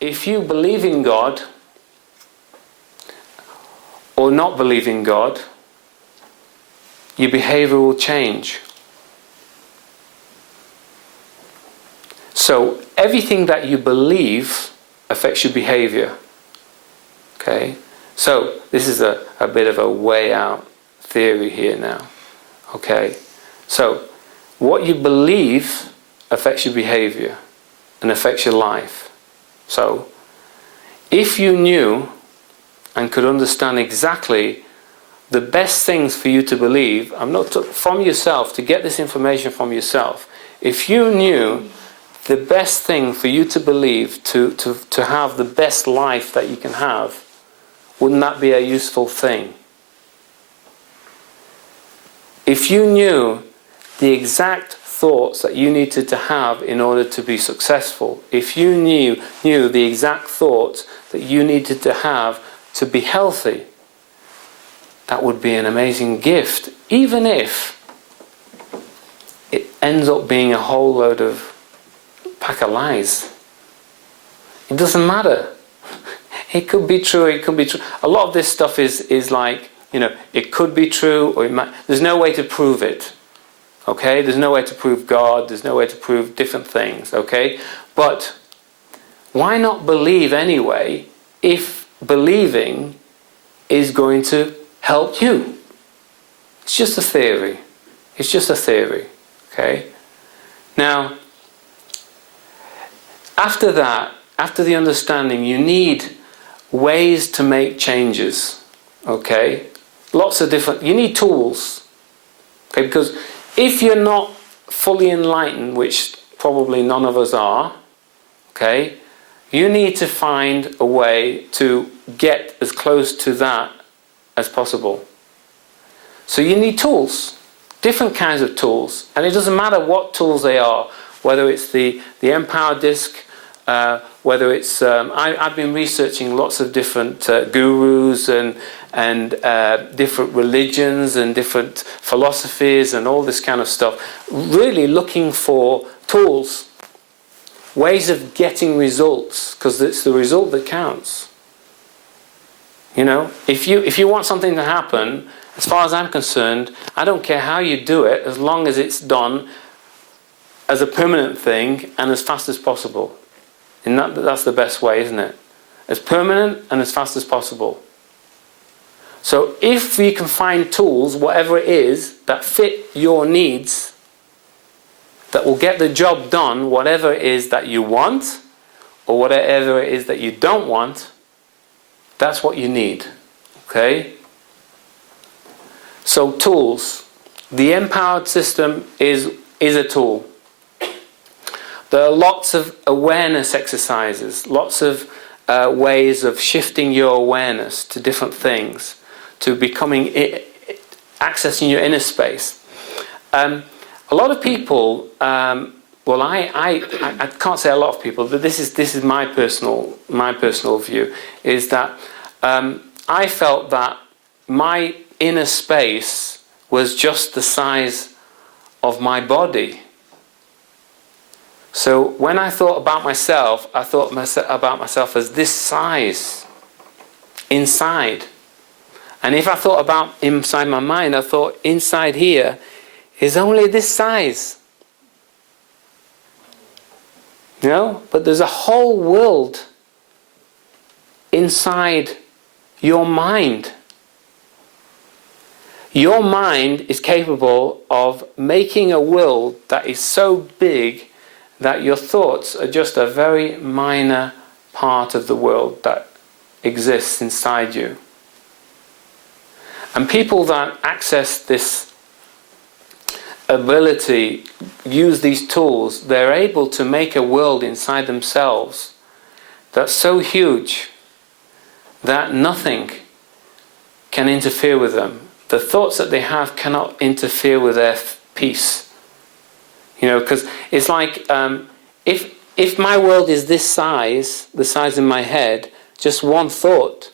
if you believe in God or not believe in God, your behavior will change. So everything that you believe affects your behavior. Okay? So this is a bit of a way out theory here now. Okay? So what you believe affects your behavior and affects your life. So if you knew and could understand exactly the best things for you to believe, from yourself, to get this information from yourself, if you knew the best thing for you to believe to have the best life that you can have, wouldn't that be a useful thing? If you knew the exact thoughts that you needed to have in order to be successful, if you knew the exact thoughts that you needed to have to be healthy, that would be an amazing gift, even if it ends up being a whole load of pack of lies. It doesn't matter. It could be true, it could be true. A lot of this stuff is like, it could be true, or there's no way to prove it. Okay? There's no way to prove God, there's no way to prove different things. Okay? But why not believe anyway, if believing is going to help you? It's just a theory. It's just a theory. Okay? Now, after that, after the understanding, you need ways to make changes. Okay? You need tools. Okay? Because if you're not fully enlightened, which probably none of us are, okay, you need to find a way to get as close to that as possible. So you need tools, different kinds of tools, and it doesn't matter what tools they are, whether it's the Empower Disc, whether it's I've been researching lots of different gurus and different religions and different philosophies and all this kind of stuff, really looking for tools, ways of getting results, because it's the result that counts. If you want something to happen, as far as I'm concerned, I don't care how you do it, as long as it's done as a permanent thing and as fast as possible. And that's the best way, isn't it? As permanent and as fast as possible. So if you can find tools, whatever it is, that fit your needs, that will get the job done, whatever it is that you want, or whatever it is that you don't want, that's what you need. Okay? So tools. The empowered system is a tool. There are lots of awareness exercises, lots of ways of shifting your awareness to different things, to accessing your inner space. A lot of people, I can't say a lot of people, but this is my personal view, is that I felt that my inner space was just the size of my body. So when I thought about myself, I thought about myself as this size inside. And if I thought about inside my mind, I thought inside here is only this size. But there's a whole world inside your mind. Your mind is capable of making a world that is so big that your thoughts are just a very minor part of the world that exists inside you. And people that access this ability, use these tools, they're able to make a world inside themselves that's so huge that nothing can interfere with them. The thoughts that they have cannot interfere with their peace. Because it's like, if my world is this size, the size in my head, just one thought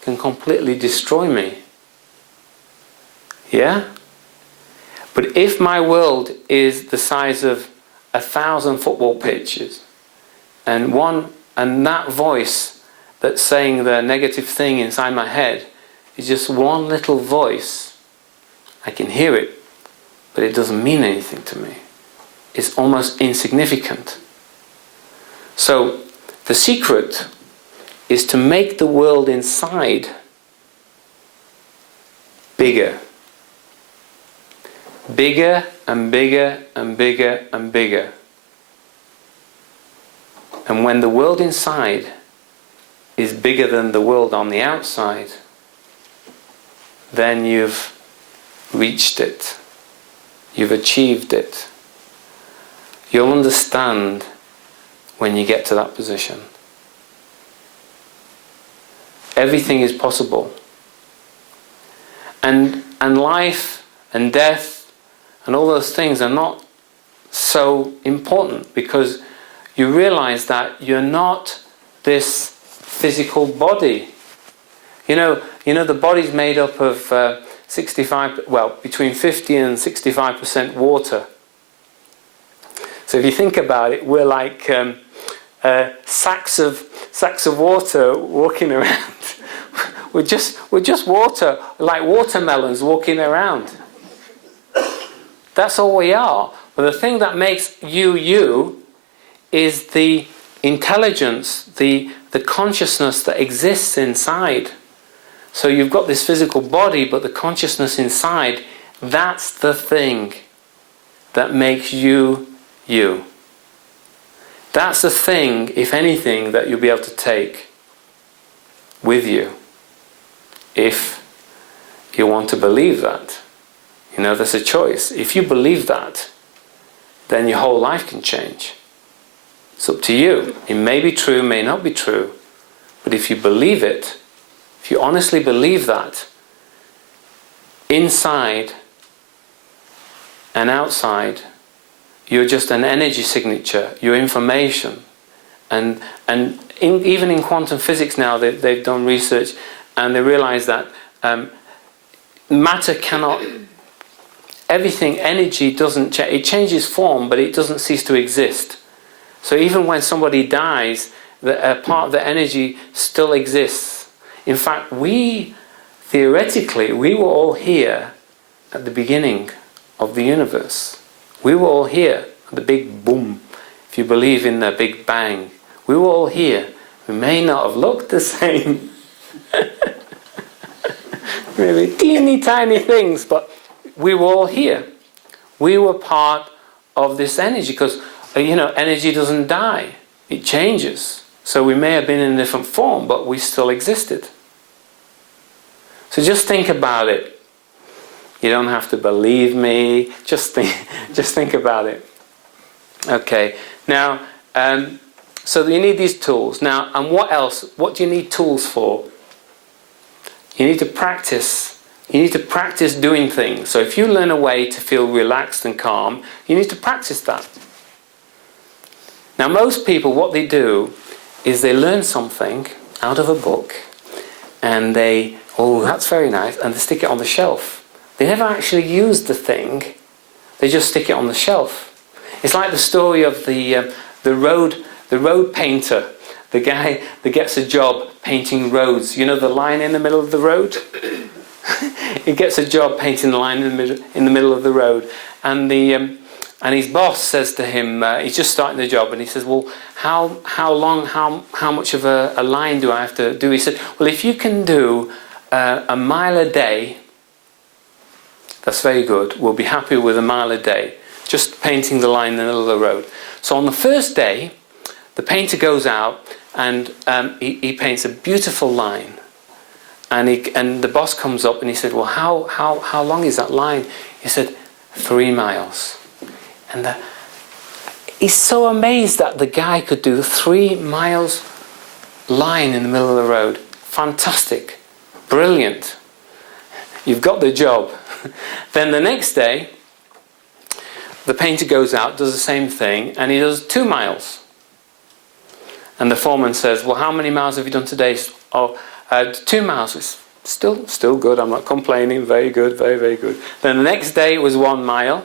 can completely destroy me. Yeah? But if my world is the size of 1,000 football pitches, and one And that voice that's saying the negative thing inside my head is just one little voice. I can hear it, but it doesn't mean anything to me. It's almost insignificant. So the secret is to make the world inside bigger. Bigger and bigger and bigger and bigger. And when the world inside is bigger than the world on the outside, then you've reached it. You've achieved it. You'll understand when you get to that position. Everything is possible. And life and death and all those things are not so important, because you realize that you're not this physical body. You know the body's made up of between 50 and 65% water. So if you think about it, we're like sacks of water walking around. we're just water, like watermelons walking around. That's all we are. But the thing that makes you is the intelligence, the consciousness that exists inside. So you've got this physical body, but the consciousness inside, that's the thing that makes you you. That's the thing, if anything, that you'll be able to take with you, if you want to believe that. There's a choice. If you believe that, then your whole life can change. It's up to you. It may be true, may not be true. But if you believe it, if you honestly believe that, inside and outside, you're just an energy signature, your information. And even in quantum physics now, they've done research, and they realize that matter cannot... Everything, energy doesn't change. It changes form, but it doesn't cease to exist. So even when somebody dies, a part of the energy still exists. In fact, theoretically, we were all here at the beginning of the universe. We were all here at the big boom. If you believe in the Big Bang, we were all here. We may not have looked the same. Really teeny tiny things, but we were all here. We were part of this energy, because energy doesn't die. It changes. So we may have been in a different form, but we still existed. So just think about it. You don't have to believe me. Just think about it. Okay. Now, so you need these tools. Now, and what else? What do you need tools for? You need to practice. You need to practice doing things. So if you learn a way to feel relaxed and calm, you need to practice that. Now, most people, what they do is they learn something out of a book, and they, oh, that's very nice, and they stick it on the shelf. They never actually use the thing. They just stick it on the shelf. It's like the story of the road painter, the guy that gets a job painting roads. You know the line in the middle of the road? He gets a job painting the line in the middle of the road, and his boss says to him, he's just starting the job, and he says, well, how much of a line do I have to do? He said, well, if you can do a mile a day, that's very good. We'll be happy with a mile a day, just painting the line in the middle of the road. So on the first day, the painter goes out and he paints a beautiful line. And the boss comes up and he said, well, how long is that line? He said, 3 miles. And he's so amazed that the guy could do 3 miles line in the middle of the road. Fantastic. Brilliant. You've got the job. Then the next day, the painter goes out, does the same thing, and he does 2 miles. And the foreman says, well, how many miles have you done today? Oh, 2 miles. It's still good. I'm not complaining. Very good. Very, very good. Then the next day it was 1 mile.